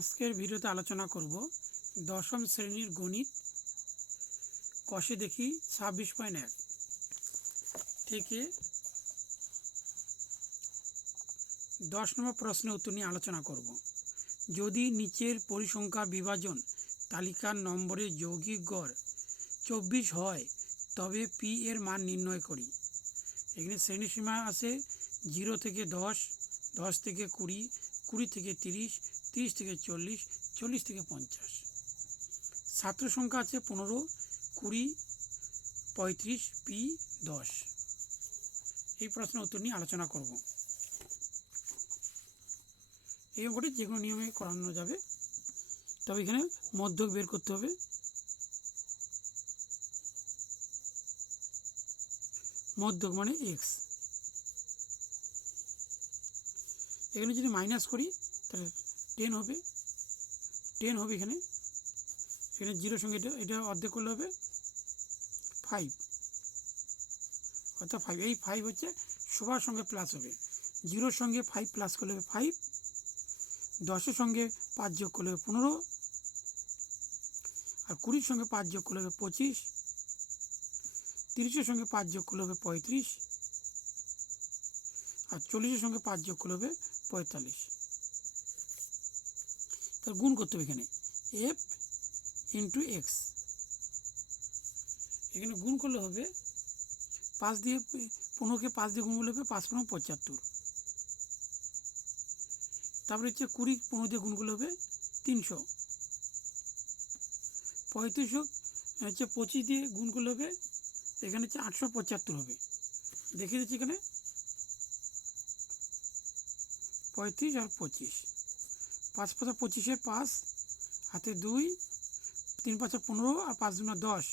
আজকের ভিডিওতে আলোচনা করব দশম শ্রেণীর গণিত কষে দেখি 26.1 থেকে 10 নম্বর প্রশ্নের উত্তর নিয়ে আলোচনা করব। যদি নিচের পরিসংখ্যা বিভাজন তালিকার নম্বরের যৌগিক গড় 24 হয় তবে পি এর মান নির্ণয় করি। এখানে শ্রেণীসীমা আছে 0 থেকে 10, 10 থেকে 20, 20 থেকে 30, 30 থেকে 40, 40 থেকে 50। ছাত্র সংখ্যা আছে 15, 20, 35, পি 10। এই প্রশ্নের উত্তর নিয়ে আলোচনা করব। এই অঙ্কটি যে কোনো নিয়মে করানো যাবে, তবে এখানে মধ্যক বের করতে হবে। মধ্যক মানে এক্স। এখানে যদি মাইনাস করি তাহলে 10 হবে, 10 হবে। এখানে জিরোর সঙ্গে এটা অর্ধেক করলে হবে 5, অর্থাৎ 5। এই 5 হচ্ছে সবার সঙ্গে প্লাস হবে। 0-র সঙ্গে 5 প্লাস করলে হবে 5, 10-এর সঙ্গে 5 যোগ করলে হবে 15, আর 20-র সঙ্গে 5 যোগ করলে হবে 25, 30-এর সঙ্গে 5 যোগ করলে হবে 35, আর 40-এর সঙ্গে 5 যোগ করলে হবে 45। তার গুণ করতে হবে এখানে এফ ইন্টু এক্স। এখানে গুণ করলে হবে 5 দিয়ে 15কে 5 দিয়ে গুণ করলে হবে 5 × 75। তারপরে হচ্ছে 20 15 দিয়ে গুণ করলে হবে 300। 35 হচ্ছে 25 দিয়ে গুণ করলে হবে এখানে হচ্ছে 875 হবে। দেখে দিচ্ছি এখানে 35 আর 25, 5 × 25 5, হাতে 2, 3 × 5 = 15, আর 5 × 10,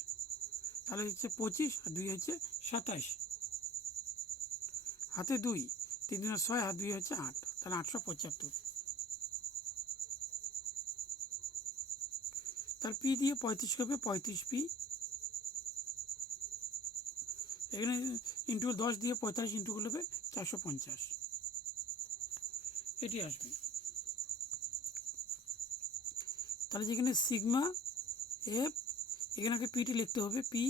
তাহলে হচ্ছে 25, আর 2 হচ্ছে 27, হাতে 2, 3 × 6, আর 2 হচ্ছে 8, তাহলে 875। তার পি দিয়ে 35 হবে 35 পি। এখানে ইন্টু 10 দিয়ে 45 ইন্টু করলে হবে 450, এটি আসবে। তাহলে যেখানে সিগমা এফ, এখানে আগে পিটি লিখতে হবে, পি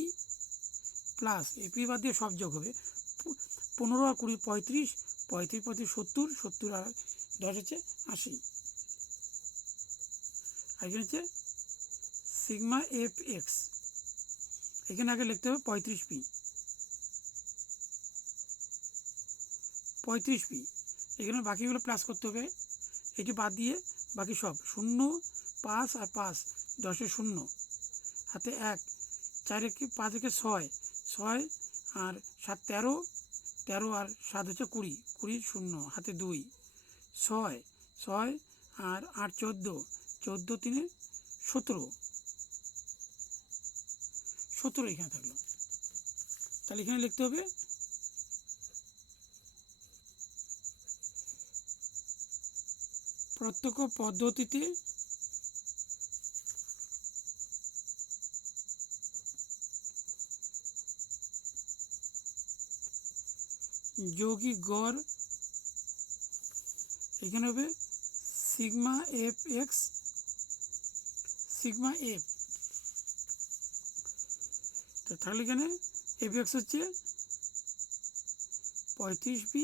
প্লাস এপি বাদ দিয়ে সব যোগ হবে 15 আর 20 35, 35 35 70, 70 আর 10 হচ্ছে 80। আর এখানে হচ্ছে সিগমা এফ এক্স, এখানে আগে লিখতে হবে 35 পি, 35 পি। এখানে বাকিগুলো প্লাস করতে হবে, এটি বাদ দিয়ে বাকি সব 0, 5 আর 5, 10-এ 0, হাতে 1, 4 একে 5 একে 6, 6 আর 7 13, 13 আর 7 হচ্ছে 20, 20 0, হাতে 2, 6, 6 আর 8 14, 14 3 17, 17 এখানে থাকলো। তাহলে এখানে লিখতে হবে প্রত্যক্ষ পদ্ধতিতে যৌগিক গড়, এখানে হবে sigma F x, sigma F. তো তাহলে এখানে এফ এক্স হচ্ছে 35 পি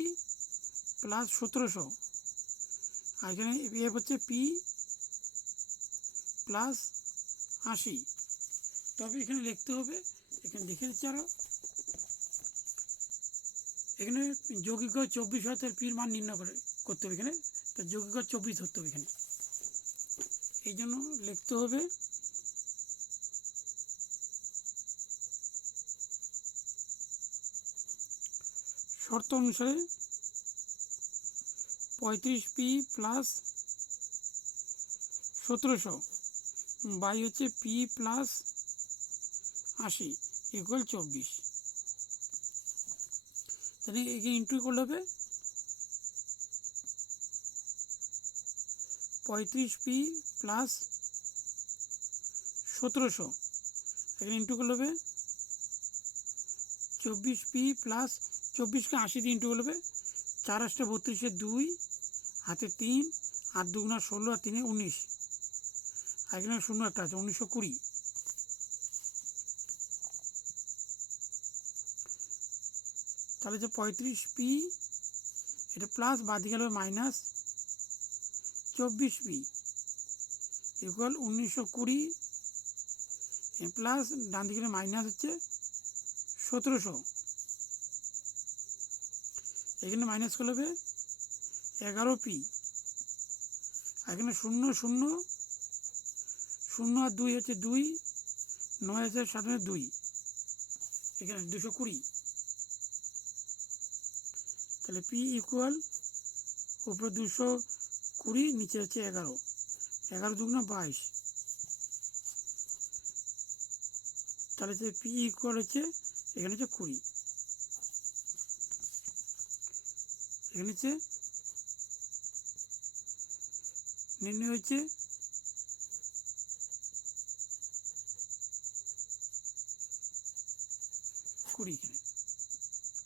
প্লাস 1700, আর এখানে এফ হচ্ছে পি প্লাস 80। তবে এখানে লিখতে হবে, এখানে দেখে দিচ্ছি আরও, এখানে যৌগিক গড় 24 হয়, তার পির মান নির্ণয় করতে হবে। এখানে তার যৌগিক গড় 24 ধরতে হবে এখানে, এই জন্য লিখতে হবে শর্ত অনুসারে 35 পি প্লাস 1700 বাই হচ্ছে পি প্লাস 80 ইকুয়াল 24। তাহলে এখানে ইন্টু করলে হবে 35 পি প্লাস 1700, এখানে ইন্টু করলে হবে 24 পি প্লাস 24কে 80 দিয়ে ইন্টু করলে হবে 4 8 32, হাতে 3 8 দুগুণা 16 আর 3 19, আর এখানে শূন্য একটা আছে 1920। তাহলে যে 35p, এটা প্লাস বাদ গেল মাইনাস 24p ইকুয়াল 1920 প্লাস ডান দিকে মাইনাস হচ্ছে 1700। এখানে মাইনাস করলে হবে 11p, এখানে 0 0 0 আর 2 হচ্ছে 2, 9 আছে 7 2, এখানে 220। তাহলে p ইকুয়াল উপরে 220, নিচে হচ্ছে 11, 11 দুগুণা 22। তাহলে হচ্ছে p ইকুয়াল হচ্ছে এখানে হচ্ছে 20, এখানে হচ্ছে নির্ণয় হচ্ছে 20 এখানে।